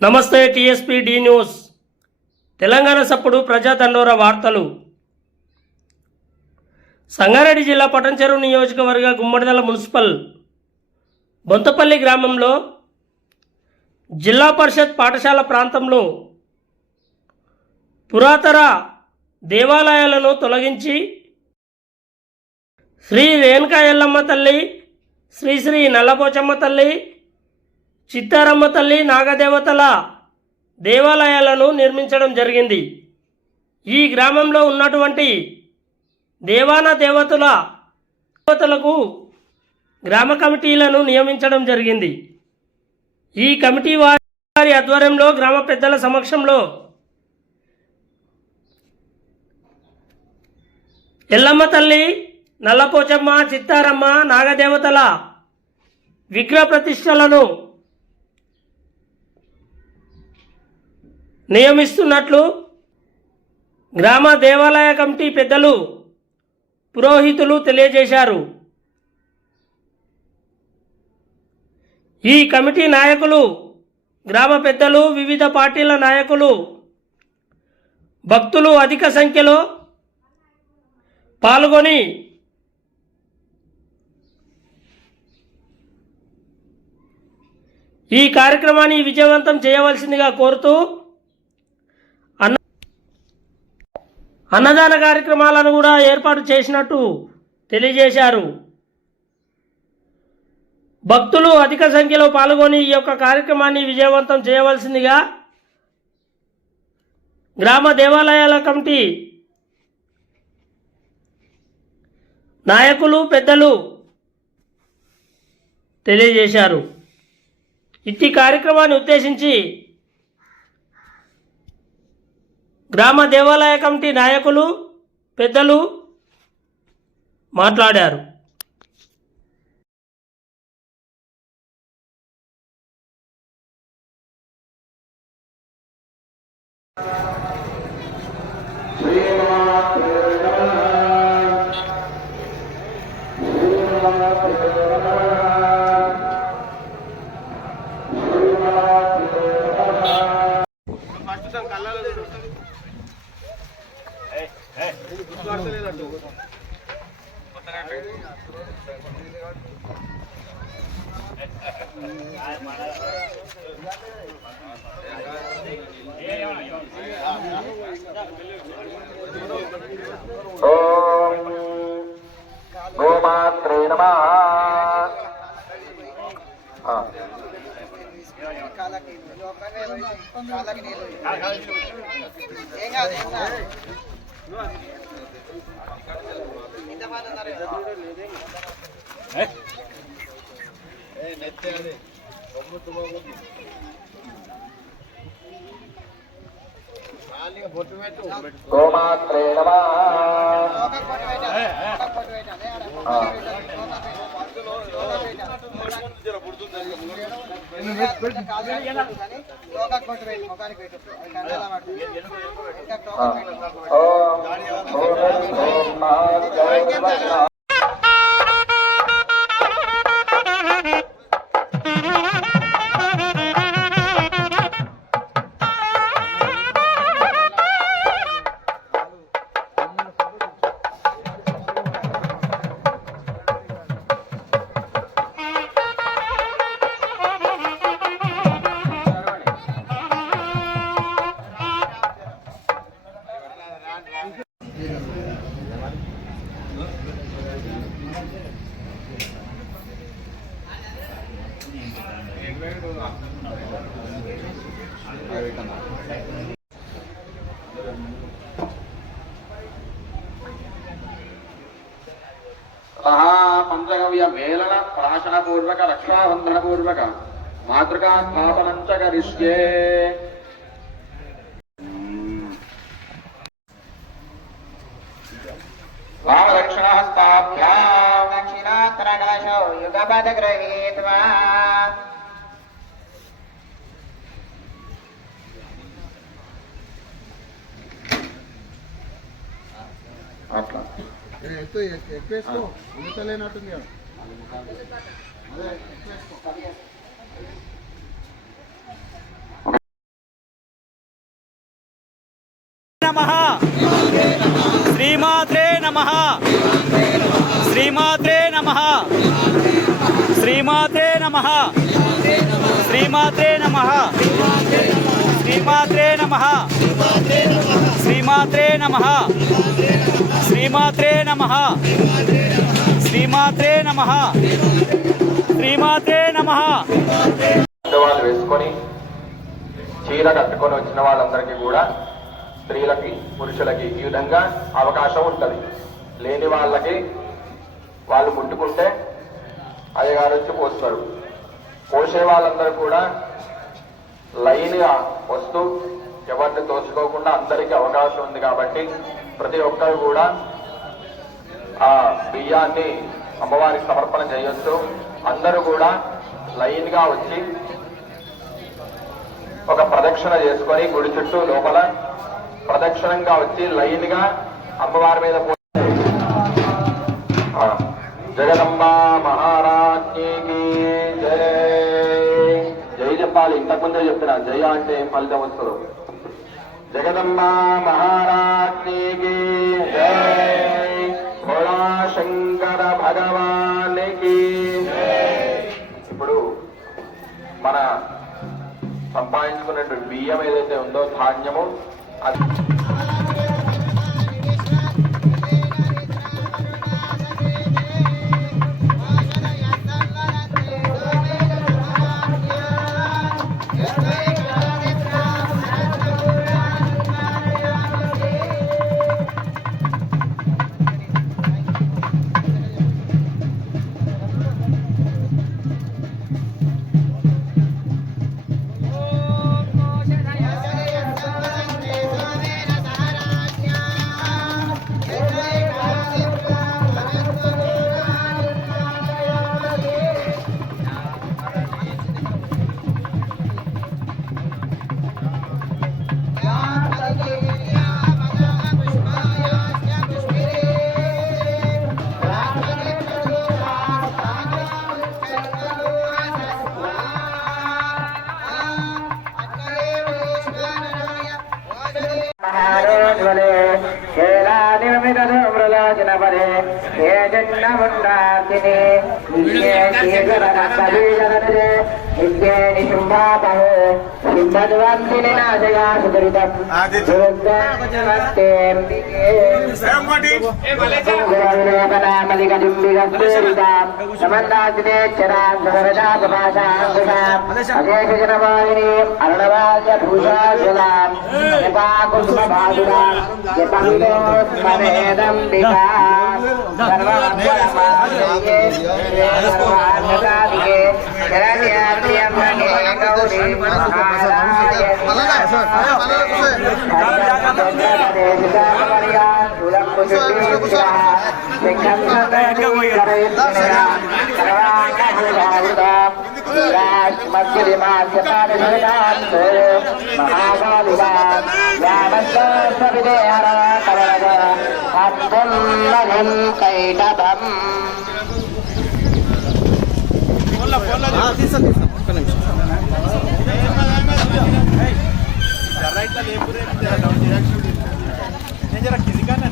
నమస్తే tsp D news Telangana సప్పుడు ప్రజాతండోర వార్తలు. సంగారెడ్డి జిల్లా పటంచెరువు నియోజకవర్గ గుమ్మడిదల మున్సిపల్ బొంతపల్లి గ్రామంలో జిల్లా పరిషత్ పాఠశాల ప్రాంతంలో పురాతన దేవాలయాలను తొలగించి శ్రీ రేణుకా ఎల్లమ్మ తల్లి, శ్రీ శ్రీ నల్లపోచమ్మ తల్లి, చిత్తారమ్మ తల్లి, నాగదేవతల దేవాలయాలను నిర్మించడం జరిగింది. ఈ గ్రామంలో ఉన్నటువంటి దేవతలకు గ్రామ కమిటీలను నియమించడం జరిగింది. ఈ కమిటీ వారి ఆధ్వర్యంలో గ్రామ పెద్దల సమక్షంలో ఎల్లమ్మ తల్లి, నల్లపోచమ్మ, చిత్తారమ్మ, నాగదేవతల విగ్రహ ప్రతిష్టలను నియమిస్తున్నట్లు గ్రామ దేవాలయ కమిటీ పెద్దలు, పురోహితులు తెలియజేశారు. ఈ కమిటీ నాయకులు, గ్రామ పెద్దలు, వివిధ పార్టీల నాయకులు, భక్తులు అధిక సంఖ్యలో పాల్గొని ఈ కార్యక్రమాన్ని విజయవంతం చేయవలసిందిగా కోరుతూ అన్నదాన కార్యక్రమాలను కూడా ఏర్పాటు చేసినట్టు తెలియజేశారు. భక్తులు అధిక సంఖ్యలో పాల్గొని ఈ యొక్క కార్యక్రమాన్ని విజయవంతం చేయవలసిందిగా గ్రామ దేవాలయాల కమిటీ నాయకులు, పెద్దలు తెలియజేశారు. ఇట్టి కార్యక్రమాన్ని ఉద్దేశించి గ్రామ దేవాలయ కమిటీ నాయకులు, పెద్దలు మాట్లాడారు. గోమాత్రే నమః. గోమాత్రే నమః. పంచగవ్య మేళన ప్రాశనపూర్వక రక్షాబంధనపూర్వక మాతృకా స్థాపనం చ కరిష్యే. వామదక్షిణహస్తాభ్యాం దక్షిణాత్తరకలశో యుగపద గృహీత్వా అట్లా ఎక్కువేసుకో లేనట్టుంది కదా. శ్రీమాత్రే నమః శ్రీమాత్రే నమః శ్రీమాత్రే నమః శ్రీమాత్రే నమః శ్రీమాత్రే నమః శ్రీమాత్రే నమః శ్రీమాత్రే నమః శ్రీమాత్రే నమః శ్రీమాత్రే నమః. వాళ్ళు వేసుకొని చీర కట్టుకొని వచ్చిన వాళ్ళందరికీ కూడా స్త్రీలకి పురుషులకి ఈ విధంగా అవకాశం ఉంటుంది. లేని వాళ్ళకి వాళ్ళు ముట్టుకుంటే అయ్యగారు వచ్చి పోస్తారు. పోసే వాళ్ళందరూ కూడా లైన్గా వస్తూ ఎవరిని తోసుకోకుండా అందరికీ అవకాశం ఉంది కాబట్టి ప్రతి ఒక్కరు కూడా ఆ బియ్యాన్ని అమ్మవారికి సమర్పణ చేయొచ్చు. అందరూ కూడా లైన్గా వచ్చి ఒక ప్రదక్షిణ చేసుకొని గుడి చుట్టూ లోపల ప్రదక్షిణంగా వచ్చి లైన్గా అమ్మవారి మీద జగదంబ మహారాజ్ఞికి జై జై చెప్పాలి. ఇంతకుముందే చెప్తున్నా జయ అంటే ఏం ఫలితం వస్తుందో. జగదంబ మహారాజ్ఞికి జై భోళా శంకర భగవానికి. ఇప్పుడు మన సంపాదించుకున్నటువంటి బియ్యం ఏదైతే ఉందో ధాన్యము అది జర కిందికన్నా